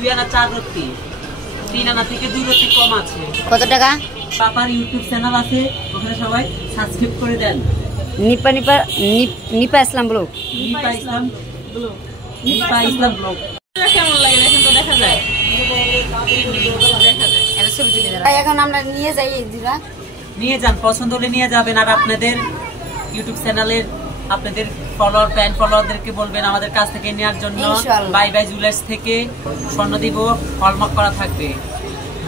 2 আনা 4 রত্তি, 3 আনা থেকে 2 রত্তি কম আছে। কত টাকা? পাপার ইউটিউব চ্যানেল আছে, ওখানে সবাই সাবস্ক্রাইব করে দেন। নিপা ইসলাম ব্লগ। নিপা ইসলাম ব্লগ। কেমন লাগে দেখেন তো, দেখা যায়। এখন আমরা নিয়ে যাই দিদা, নিয়ে যান, পছন্দ হলে নিয়ে যাবেন। আর আপনাদের ইউটিউব চ্যানেলের আপনাদের ফলোয়ারদেরকে বলবেন আমাদের কাছ থেকে নেওয়ার জন্য। বাই বাই জুয়েলার্স থেকে স্বর্ণ দিব, হলমার্ক করা থাকবে।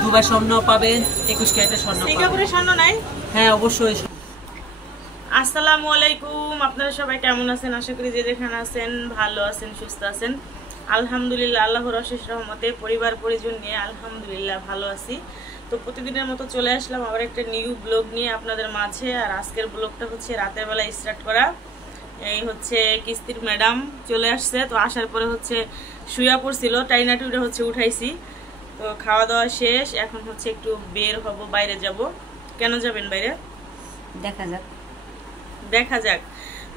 দুবাই স্বর্ণ পাবেন, 21 ক্যারেটের স্বর্ণ। সিঙ্গাপুরের স্বর্ণ নাই? হ্যাঁ অবশ্যই। আসসালামু আলাইকুম, আপনারা সবাই কেমন আছেন? আশা করি যে যেখানে আছেন ভালো আছেন, সুস্থ আছেন। আলহামদুলিল্লাহ, আল্লাহর অশেষ রহমতে পরিবার পরিজন নিয়ে আলহামদুলিল্লাহ ভালো আছি। তো প্রতিদিনের মতো চলে আসলাম আবার একটা নিউ ব্লগ নিয়ে আপনাদের মাঝে। আর আজকের ব্লগটা হচ্ছে রাতের বেলা স্টার্ট করা। এই হচ্ছে কিস্তির ম্যাডাম চলে আসছে, তো আসার পরে হচ্ছে শুয়া পড়ছিল, টাইনা টুইটা হচ্ছে উঠাইছি। তো খাওয়া দাওয়া শেষ, এখন হচ্ছে একটু বের হব, বাইরে যাব। কেন যাবেন বাইরে? দেখা যাক।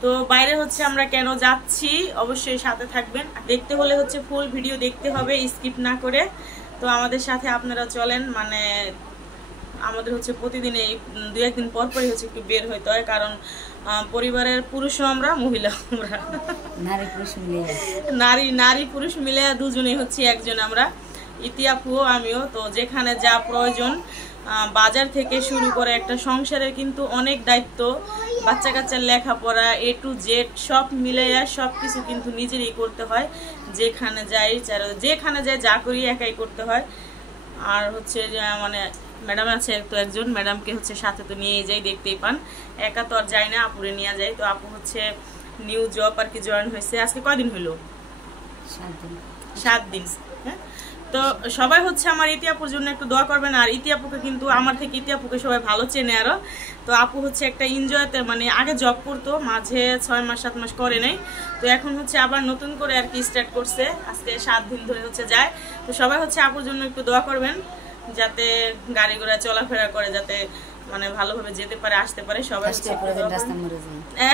তো বাইরে হচ্ছে আমরা কেন যাচ্ছি অবশ্যই সাথে থাকবেন। দেখতে হলে হচ্ছে ফুল ভিডিও দেখতে হবে, স্কিপ না করে। তো আমাদের সাথে আপনারা চলেন। মানে আমাদের হচ্ছে প্রতিদিন এই 2-1 দিন পর পরই হচ্ছে একটু বের হইতে হয়, কারণ পরিবারের পুরুষও আমরা, মহিলা আমরা, নারী পুরুষ মিলে দুজনেই হচ্ছে একজন আমরা, ইতিয়াপুও আমিও। তো যেখানে যা প্রয়োজন, বাজার থেকে শুরু করে একটা সংসারের কিন্তু অনেক দায়িত্ব, বাচ্চা কাচ্চার লেখাপড়া A to Z সব মিলাইয়া সব কিছু কিন্তু নিজেরই করতে হয়। যেখানে যাই যা করি একাই করতে হয়। আর হচ্ছে মানে ম্যাডাম আছে তো একজন, ম্যাডামকে হচ্ছে সাথে তো নিয়েই যাই, দেখতেই পান। একা তো আর যাই না, আপুরে নিয়ে যাই। তো আপু হচ্ছে নিউ জব আর কি জয়েন হয়েছে। আজকে কয়দিন হইলো? 7 দিন। হ্যাঁ, তো সবাই হচ্ছে আমার ইতিয়াপুর জন্য একটু দোয়া করবেন। আর ইতিয়াপুকে কিন্তু আমার থেকে ইতিয়াপুকে সবাই ভালো চেনে আরো। তো আপু হচ্ছে একটা এনজয়তে, মানে আগে জব করতো, মাঝে 6-7 মাস করে নাই। তো এখন হচ্ছে আবার নতুন করে আর কি স্টার্ট করছে। আজকে 7 দিন ধরে হচ্ছে যায়। তো সবাই হচ্ছে আপুর জন্য একটু দোয়া করবেন, যাতে গাড়ি ঘোড়া চলাফেরা করে, যাতে মানে ভালোভাবে যেতে পারে, আসতে পারে। সবাই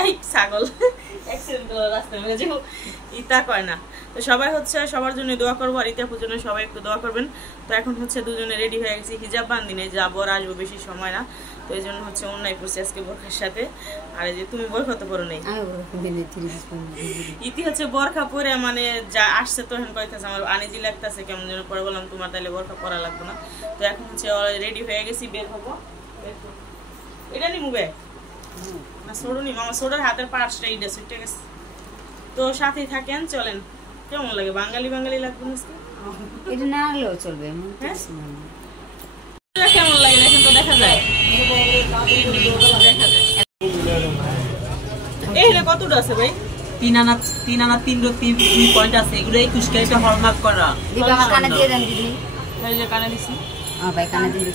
এই ছাগল ইতা কয় না। তো সবাই হচ্ছে সবার জন্য দোয়া করবো, আর ইতিয়াপুর জন্য সবাই একটু দোয়া করবেন। তো এখন হচ্ছে দুজনে রেডি হয়ে গেছি, হিজাব বান্দিনে যাবো, আর আসবো বেশি সময় না। তো এই জন্য হচ্ছে অন্যায় করছি আজকে বোরখার সাথে। আর এই যে তুমি বোরখা তো পরো নাই, ইতি হচ্ছে বোরখা পরে মানে যা আসছে, তো এখন কইতেছে আমার আনিজি লাগতেছে কেমন যেন পরে। বললাম তোমার তাহলে বোরখা পরা লাগবে না। তো এখন হচ্ছে রেডি হয়ে গেছি, বের হবো। এটা নি মুবে না ছোড়ো নি, মামা ছোড়ার হাতের পার্সটা ইটা ছুটে গেছে। তো সাথেই থাকেন, চলেন। কেমন লাগে? বাঙালি লাগবে না? এটা না হলেও চলবে। কেমন লাগে দেখেন তো, দেখা যায়। এইখানে কতটা আছে ভাই? 3 আনা 3 রত্তি 2 পয়েন্ট আছে। এগুলো 21 ক্যারেটে হলমার্ক করা। কানে দিয়ে দেন দিদি। এই যে কানে দিছি। ভাই কানে দিন।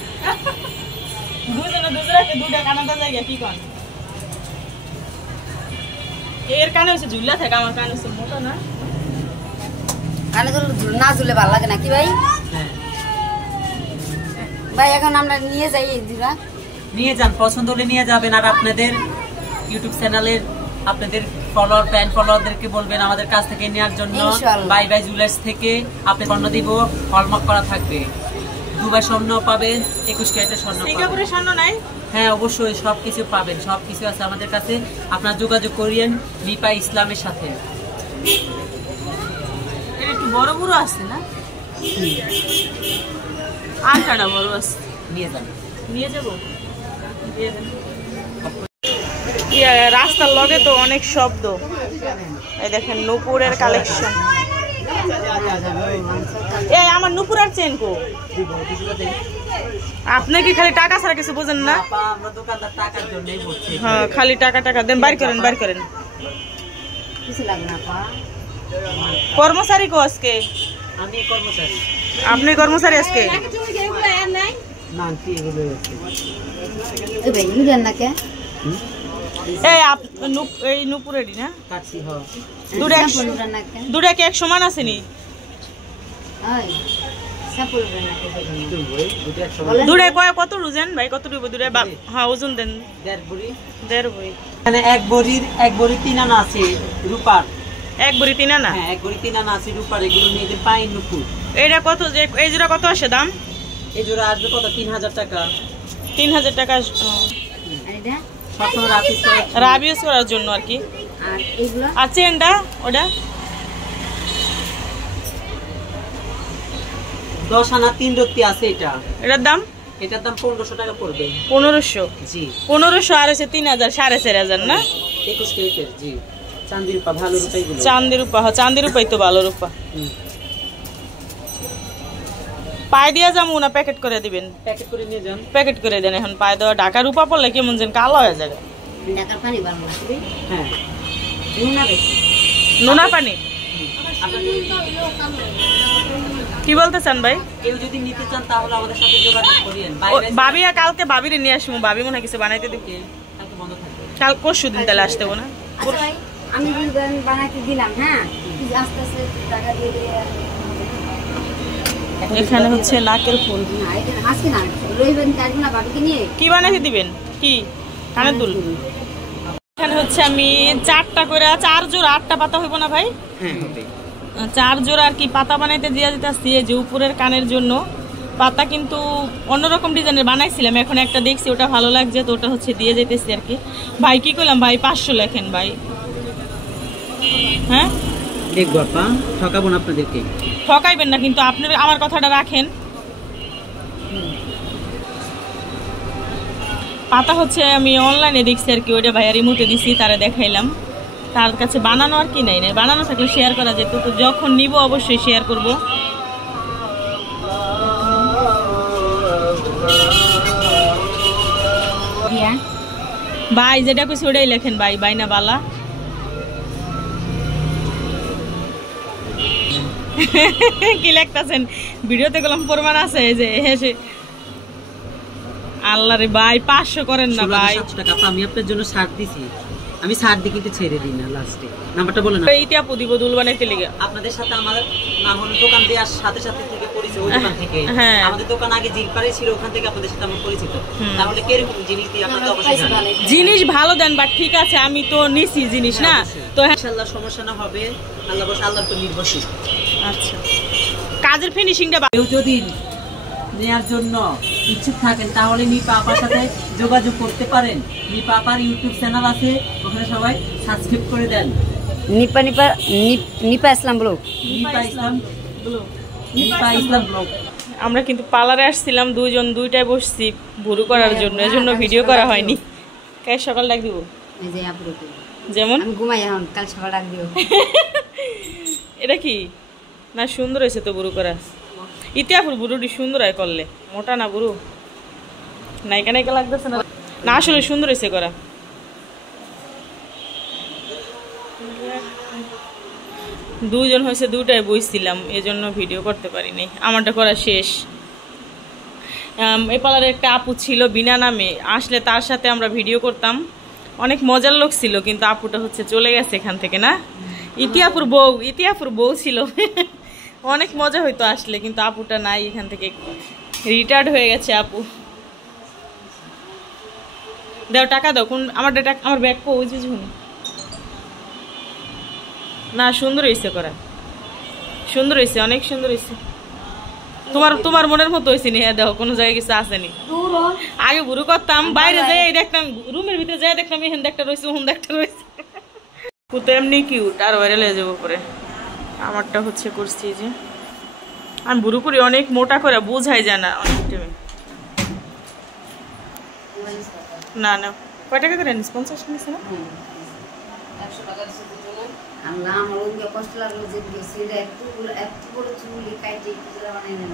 দুটা কানাটা জায়গা কি কন? এর কানে হচ্ছে ঝুলা থাকে, আমার কানে হচ্ছে মোটা না। কানে না ঝুলে ভালো লাগে নাকি ভাই? হ্যাঁ ভাই এখন আমরা নিয়ে যাই দিদা, নিয়ে যান, পছন্দ হলে নিয়ে যাবেন। আর আপনাদের ইউটিউব চ্যানেলের আপনাদের ফলোয়ারদেরকে বলবেন আমাদের কাছ থেকে নেওয়ার জন্য। বাই বাই জুয়েলার্স থেকে আপনি স্বর্ণ দিব, হলমার্ক করা থাকবে। দুবাই স্বর্ণ পাবেন, 21 ক্যারেটের স্বর্ণ। সিঙ্গাপুরের স্বর্ণ নাই? হ্যাঁ অবশ্যই, সবকিছু পাবেন, সবকিছু আছে আমাদের কাছে। আপনারা যোগাযোগ করিয়েন নিপা ইসলামের সাথে। এটা একটু বড় বড় আছে না? আটটা বড় আছে, নিয়ে যান। নিয়ে যাবো। রাস্তার লগে তো অনেক শব্দ। এই দেখেন নূপুরের কালেকশন। এই আমার নূপুরের চেন কো? আপনি কি খালি টাকা ছাড়া কিছু বোঝেন না? আমরা দোকানদার টাকার জন্যই বলছি। হ্যাঁ, খালি টাকা দেন, বাইর করেন। কিছু লাগে না পা। কর্মচারী কো আজকে? আমি কর্মচারী। আপনি কর্মচারী আজকে? না কি এগুলো আছে। এই ভাই নিবেন না কে? এই নূপুরেরই না? কাটছি হ। দুটা কি এক সমান আছে নি? দুটা কত ওজন ভাই? কত রুব দুটা? হ্যাঁ ওজন দেন। 1.5 ভরি। মানে এক ভরি 3 আনা আছে রূপার। 1 ভরি 3 আনা? হ্যাঁ 1 ভরি 3 আনা আছে রূপার। এগুলো নিয়ে যে পাই নূপুর। এইটা কত, যে এই জোড়া কত আসে দাম? এই জোড়া আসবে কত, 3000 টাকা। 3000 টাকা। রাবিউস করার জন্য আর কি। আর চেনটা ওটা 10 আনা 3 রত্তি আছে। এটার দাম 1500 টাকা পড়বে। 1500? জি 1500 আর হচ্ছে 3000, 4500 না? 21 ক্যারেটের। জি চাঁদি রূপা, ভালো রূপাই গুলো। চাঁদি রূপা, হ্যাঁ চাঁদি রূপাই তো ভালো রূপা। পায়ে দিয়া যাবো না প্যাকেট করে দিবেন? প্যাকেট করে নিয়ে যান। প্যাকেট করে দেন এখন। পায়ে দেওয়া ঢাকা রূপা পড়লে কেমন যেন কালো হয়ে যাবে। ঢাকার পানি ভালো লাগবে। হ্যাঁ নোনা পানি। কি বলতে চান ভাই? কেউ যদি নিতে চান তাহলে আমাদের সাথে যোগাযোগ করিয়েন। ভাবি কালকে ভাবিরে নিয়ে আসবো, ভাবি মনে হয় কিছু বানাইতে দিবে। কালকে বন্ধ থাকবে। কাল পরশু দিন তাহলে আসতে না? আচ্ছা ভাই আমি বানাইতে দিলাম। হ্যাঁ আস্তে আস্তে টাকা দিয়ে দিয়ে। এখানে হচ্ছে লাকের ফুল। না এখানে আজকে না, রবিবার দিন আসবো না ভাবিকে নিয়ে। কি বানাইতে দিবেন? কি কানের দুল? এখানে হচ্ছে আমি 4টা করে, 4 জোড়া 8টা পাতা হইব না ভাই? হ্যাঁ হবে। 4 জোড়া আর কি পাতা বানাইতে দিয়ে দিতেছি। এই যে উপরের কানের জন্য পাতা কিন্তু অন্যরকম ডিজাইনের বানাইছিলাম, এখন একটা দেখছি ওটা ভালো লাগছে তো ওটা হচ্ছে দিয়ে যেতেছি আর কি। ভাই কি করলাম ভাই, 500 লেখেন ভাই। হ্যাঁ দেখবো আপা, ঠকাবো না আপনাদেরকে। ঠকাইবেন না কিন্তু, আপনি আমার কথাটা রাখেন। পাতা হচ্ছে আমি অনলাইনে দেখছি আর কি, ওইটা ভাইয়ার ইমোতে দিছি, তারা দেখাইলাম। তার কাছে বানানো আর কি নাই, বানানো থাকলে শেয়ার করা যেত, তো যখন নিব অবশ্যই শেয়ার করব। ভাই যেটা কইছি ওটাই লেখেন ভাই, বাইনা বালা। কি লেখতেছেন ভিডিওতে? গেলাম প্রমাণ আছে যে হেসে। আল্লাহ রে ভাই 500 করেন না ভাই। 700 টাকা আমি আপনার জন্য ছাড় দিছি। আমি ছাড় দিয়ে কিন্তু ছেড়ে দিই না। লাস্টে নাম্বারটা বলেন না। এইটা আপু দিব দুল বানাইতে লিগে। আপনাদের সাথে আমার নাম হলো দোকান দেওয়ার সাথে সাথে থেকে পরিচয়, ওই দোকান থেকে। হ্যাঁ আমাদের দোকান আগে জিলপাড়ে ছিল, ওখান থেকে আপনাদের সাথে আমার পরিচিত। তাহলে কিরকম জিনিস দিয়ে আপনারা অবশ্যই জানেন। জিনিস ভালো দেন, বাট ঠিক আছে আমি তো নিছি জিনিস না, তো ইনশাআল্লাহ সমস্যা না হবে। আল্লাহ বস, আল্লাহর তো নির্ভরশীল। আচ্ছা কাজের ফিনিশিংটা কেউ যদি নেয়ার জন্য ইচ্ছুক থাকেন তাহলে নিপা আপার সাথে যোগাযোগ করতে পারেন। নিপা আপার ইউটিউব চ্যানেল আছে, ওখানে সবাই সাবস্ক্রাইব করে দেন। নিপা ইসলাম ব্লগ। নিপা ইসলাম ব্লগ। আমরা কিন্তু পার্লারে আসছিলাম দুইজন, দুইটায় বসছি ভুরু করার জন্য, এজন্য ভিডিও করা হয়নি। কাল সকাল ডাক দিব যেমন ঘুমাই, এখন কাল সকাল ডাক দিও। এটা কি না সুন্দর হয়েছে তো বুড়ো করা। ইতিহাপুর বুড়োটি সুন্দর হয় করলে, মোটা না বুড়ো, নাইকা নাইকা লাগতেছে না? না আসলে সুন্দর হয়েছে করা। দুজন হয়েছে, দুটাই বইছিলাম, এজন্য ভিডিও করতে পারিনি। আমারটা করা শেষ। এই পার্লারে একটা আপু ছিল বিনা নামে, আসলে তার সাথে আমরা ভিডিও করতাম, অনেক মজার লোক ছিল, কিন্তু আপুটা হচ্ছে চলে গেছে এখান থেকে না। ইতিহাপুর বউ ছিল, অনেক মজা হইতো আসলে, কিন্তু আপুটা নাই এখান থেকে, রিটায়ার্ড হয়ে গেছে আপু। দাও টাকা দাও, কোন আমার ব্যাগ কো ওই যে না। সুন্দর হয়েছে করা, সুন্দর হয়েছে, অনেক সুন্দর হয়েছে। তোমার মনের মতো হয়েছে নি? হ্যাঁ দেখো কোনো জায়গায় কিছু আসেনি। আগে বুড়ো করতাম, বাইরে যাই দেখতাম, রুমের ভিতরে যাই দেখতাম এখান একটা রয়েছে, ওখান একটা রয়েছে। তো এমনি কিউট, আর ভাইরাল হয়ে যাবো পরে। আমারটা হচ্ছে করছি যে আমি বুড়ো করি, অনেক মোটা করে বোঝাই যায় না অনেক টাইমে। না না কয় টাকা করে নিস? 50 নিস না? 100 টাকা দিছে দুজনে। আল্লাহ আমার ওই কষ্ট লাগলো যে এত বড় চুল কাইটে কি বানাই না।